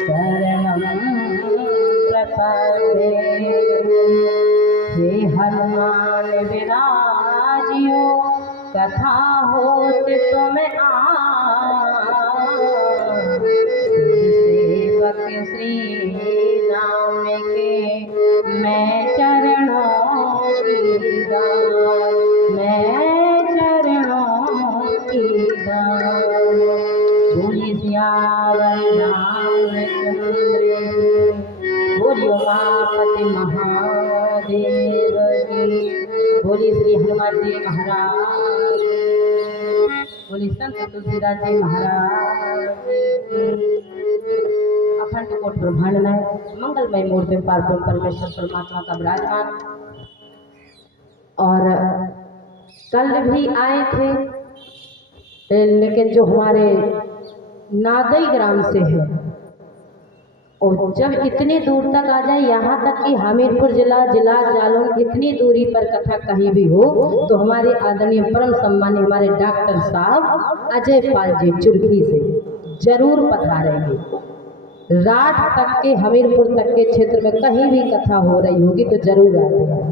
शरणं प्रपद्ये। हे हनुमान विराजियो कथा होत तुम सेवक श्री राम के मैं चरणों की दास, मैं चरणों की दास। बोलिए सियावर रामचंद्र बोलियो उमापति महादेव की। बोलिए श्री हनुमान जी महाराज, बोलिए संत तुलसीदास जी महाराज। अखंड कोट ब्रह्मांड में मंगलमय मूर्ति पार्वती परमेश्वर परमात्मा का विराजमान। और कल भी आए थे, लेकिन जो हमारे नादई ग्राम से है, और जब इतनी दूर तक आ जाए, यहाँ तक कि हमीरपुर जिला जालौन इतनी दूरी पर कथा कहीं भी हो, तो हमारे आदरणीय परम सम्मानीय हमारे डॉक्टर साहब अजय पाल जी चुरखी से जरूर पधारेंगे। रात तक के हमीरपुर तक के क्षेत्र में कहीं भी कथा हो रही होगी तो जरूर आते हैं।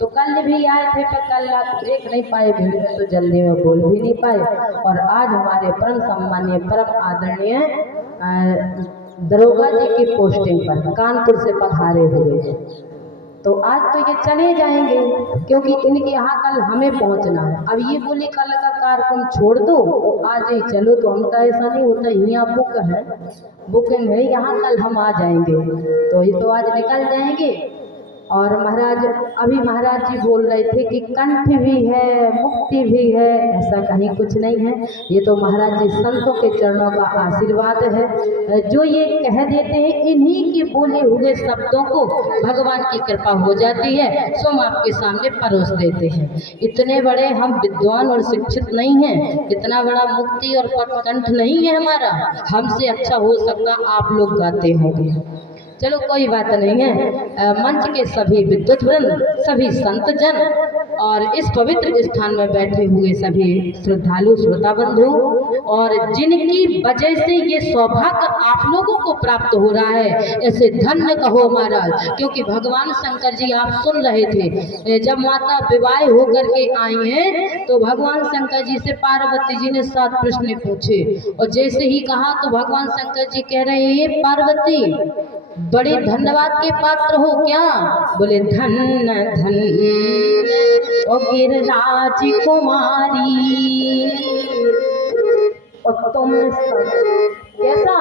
तो कल भी आए थे, पर कल आप देख नहीं पाए भीड़ में, तो जल्दी में बोल भी नहीं पाए। और आज हमारे परम सम्मानीय परम आदरणीय दरोगा जी की पोस्टिंग पर कानपुर से पधारे हुए हैं। तो आज तो ये चले जाएंगे, क्योंकि इनके यहाँ कल हमें पहुँचना है। अब ये बोले कल का कार्यक्रम छोड़ दो और आज ही चलो, तो हमका ऐसा नहीं होता, यहाँ बुक है, बुकिंग है, यहाँ कल हम आ जाएंगे। तो ये तो आज निकल जाएंगे। और महाराज अभी महाराज जी बोल रहे थे कि कंठ भी है, मुक्ति भी है, ऐसा कहीं कुछ नहीं है। ये तो महाराज जी संतों के चरणों का आशीर्वाद है, जो ये कह देते हैं, इन्हीं के बोले हुए शब्दों को भगवान की कृपा हो जाती है, सो हम आपके सामने परोस देते हैं। इतने बड़े हम विद्वान और शिक्षित नहीं हैं, इतना बड़ा मुक्ति और कंठ नहीं है हमारा, हमसे अच्छा हो सकता आप लोग गाते होंगे। चलो कोई बात नहीं है। मंच के सभी विद्वत वृंद, सभी संत जन और इस पवित्र स्थान में बैठे हुए सभी श्रद्धालु श्रोता बंधु, और जिनकी वजह से ये सौभाग्य आप लोगों को प्राप्त हो रहा है, ऐसे धन्य कहो महाराज। क्योंकि भगवान शंकर जी, आप सुन रहे थे, जब माता विवाह होकर के आई हैं, तो भगवान शंकर जी से पार्वती जी ने 7 प्रश्न पूछे, और जैसे ही कहा तो भगवान शंकर जी कह रहे हैं, पार्वती बड़े धन्यवाद के पात्र हो क्या? बोले धन्य धन्य ओ गिरिराज कुमारी, और तुम कैसा?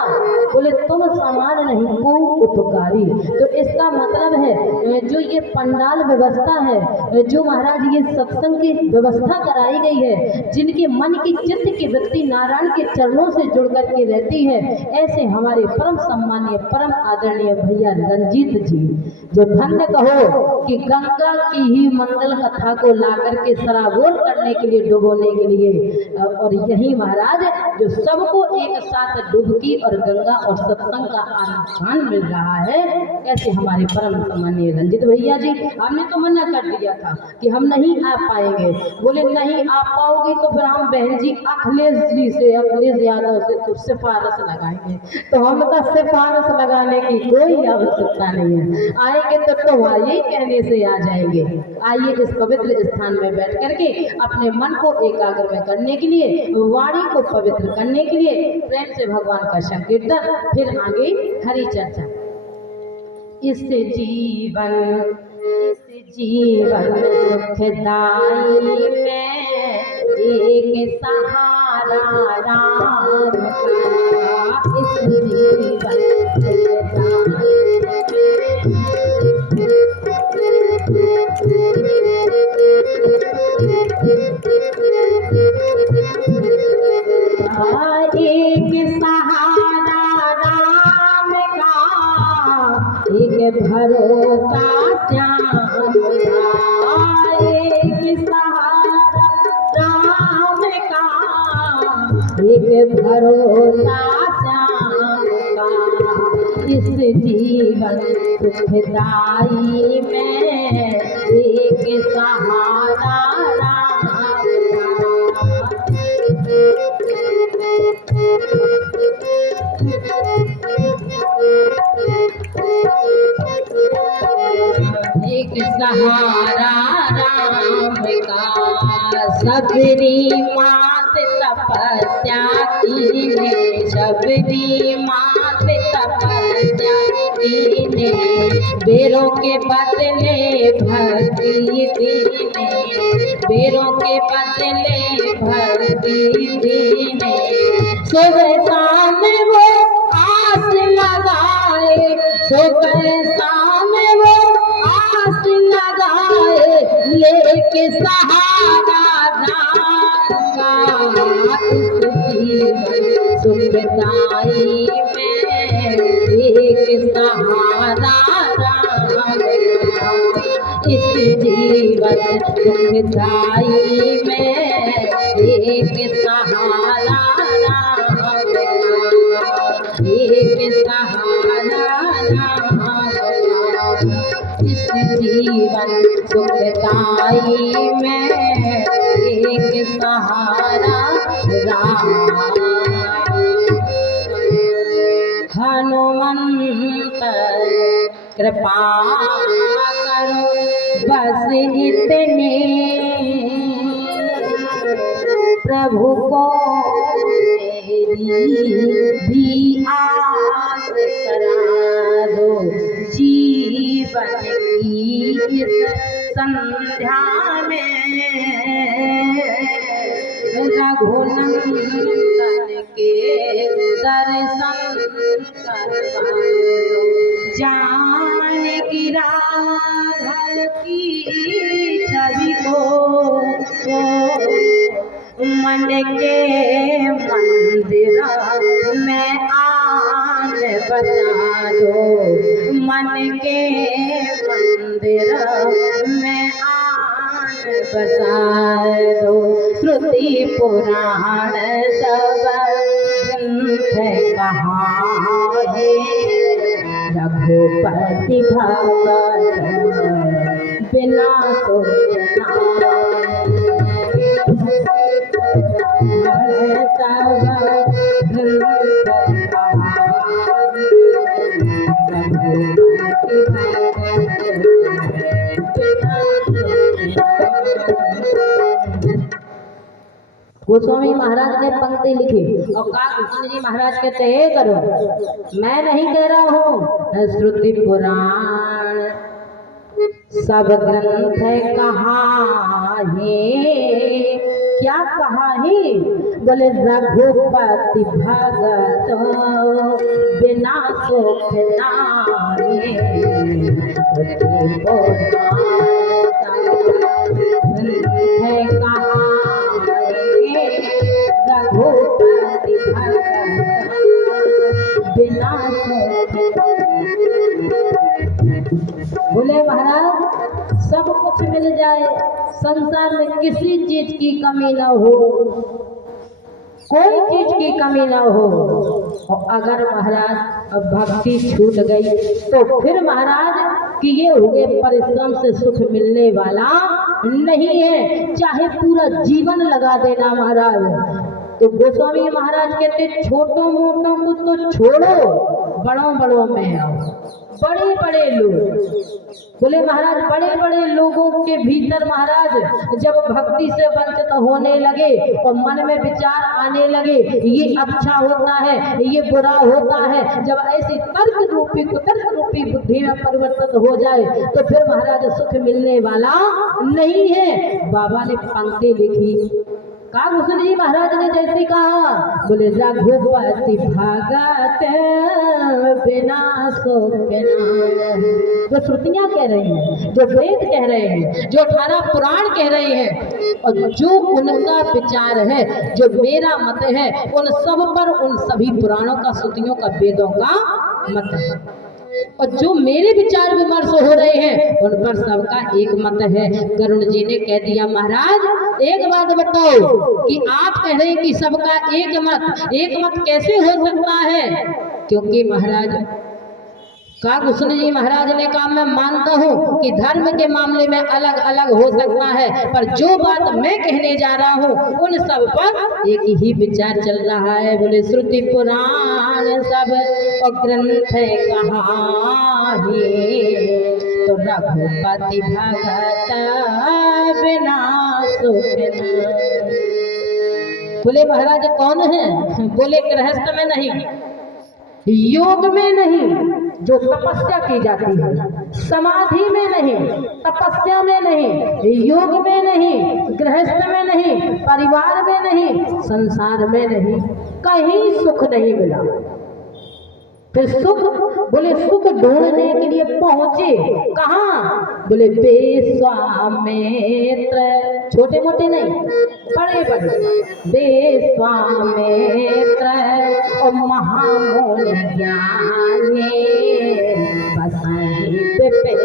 बोले तुम समान नहीं को उपकारी। तो इसका मतलब है, जो ये पंडाल व्यवस्था है, जो महाराज ये सत्संग की व्यवस्था कराई गई है, जिनके मन की चित्त की वृत्ति नारायण के चरणों से जुड़ करके रहती है, ऐसे हमारे परम सम्मानीय परम आदरणीय भैया रंजीत जी, जो धन्य कहो कि गंगा की ही मंगल कथा को ला करके सराबोर करने के लिए, डुबोने के लिए, और यही महाराज जो सबको एक साथ डुबकी और गंगा और सत्संग का आह्वान मिल रहा है, ऐसे हमारे परम सम्मानीय रंजीत भैया जी। हमने तो मना कर दिया था कि हम नहीं आ पाएंगे, बोले नहीं आ पाओगे तो फिर हम बहन जी अखिलेश जी से, अखिलेश यादव से तो सिफारिश लगाएंगे। तो हम तो सिफारिश लगाने की कोई आवश्यकता नहीं है, आएंगे तो तुम्हारे कहने से आ जाएंगे। आइए इस पवित्र स्थान में बैठ करके अपने मन को एकाग्र में करने के लिए, वाणी को पवित्र करने के लिए प्रेम से भगवान का संकीर्तन, फिर आगे हरि चर्चा। इस जीवन सुखदाई में एक सहारा राम का, इस जीवन एक सहारा राम का, एक भरोसा श्याम का, एक सहारा राम का, एक भरोसा श्याम का, इस जीवन सुखदाई में एक सहारा राम का। सहारा राम का। सबरी मात तपस्या कीने, सबरी मात तपस्या कीने, बेरों के बदले भक्ति दीने, बेरों के बदले भक्ति दीने। सुबह शाम वो आस लगाए, सुबह शाम वो आस लगाए, लेके सहारा राम का। इस जीवन सुखदाई में एक सहारा राम का। इस जीवन सुखदाई में एक सहारा राम का, एक सहारा राम का। इस जीवन सुखदाई में एक सहारा राम। हनुमंत कृपा करो बस इतने, प्रभु को मेरी भी आस करा दो। जीवन की इस संध्या में रघुनंदन के दर्शन करवा दो। जानकी राघव की छवि को मन के मंदिर में आन बसा दो, मन के मंदिर में आन बसा दो। श्रुति पुराण सब ग्रंथ कहाँ है, रघुपति भगत बिना सोचना। गोस्वामी महाराज ने पंक्ति लिखी और काकभूषण जी महाराज कहते हे करो, मैं नहीं कह रहा हूँ, श्रुति पुराण सब ग्रंथ कहाँ है। क्या कहा है? बोले रघुपति भगत बिना सुख नाहि। श्रुति है कहाँ है, रघुपति भगत बिना सुख। बोले महाराज सब कुछ मिल जाए, संसार में किसी चीज की कमी न हो, कोई चीज की कमी न हो, और अगर महाराज भक्ति छूट गई तो फिर महाराज किए हुए परिश्रम से सुख मिलने वाला नहीं है, चाहे पूरा जीवन लगा देना महाराज। तो गोस्वामी महाराज कहते छोटों मोटों को तो छोड़ो, बड़ों बड़ों में आओ। बड़े बड़े लोग, बोले महाराज बड़े बड़े लोगों के भीतर महाराज जब भक्ति से वंचित होने लगे और मन में विचार आने लगे, ये अच्छा होता है, ये बुरा होता है, जब ऐसी तर्क रूपी कुतर्क रूपी बुद्धि में परिवर्तित हो जाए तो फिर महाराज सुख मिलने वाला नहीं है। बाबा ने पंक्ति लिखी, काकभूषण जी महाराज ने जैसे कहा, बोले रघुपति भगत बिना सुख नाहि। जो श्रुतियां कह रही हैं, जो वेद कह रहे हैं, जो 18 पुराण कह रहे हैं, और जो उनका विचार है, जो मेरा मत है, उन सब पर उन सभी पुराणों का, श्रुतियों का, वेदों का मत है। और जो मेरे विचार विमर्श हो रहे हैं उन पर सबका एक मत है। गरुड़ जी ने कह दिया, महाराज एक बात बताओ कि आप कह रहे हैं कि सबका एक मत कैसे हो सकता है? क्योंकि महाराज काकभूषण जी महाराज ने कहा, मैं मानता हूँ कि धर्म के मामले में अलग अलग हो सकता है, पर जो बात मैं कहने जा रहा हूँ उन सब पर एक ही विचार चल रहा है। बोले श्रुति पुराण सब और ग्रंथ कहाँ है, तो रघुपति भगत बिना सुख न। बोले महाराज कौन है? बोले गृहस्थ में नहीं, योग में नहीं, जो तपस्या की जाती है, समाधि में नहीं, तपस्या में नहीं, योग में नहीं, गृहस्थ में नहीं, परिवार में नहीं, संसार में नहीं, कहीं सुख नहीं मिला। फिर सुख, बोले सुख ढूंढने के लिए पहुंचे कहाँ? बोले विश्वामित्र, छोटे मोटे नहीं, बड़े बड़े, विश्वामित्र और महामुनि ज्ञानी बसाई विपिन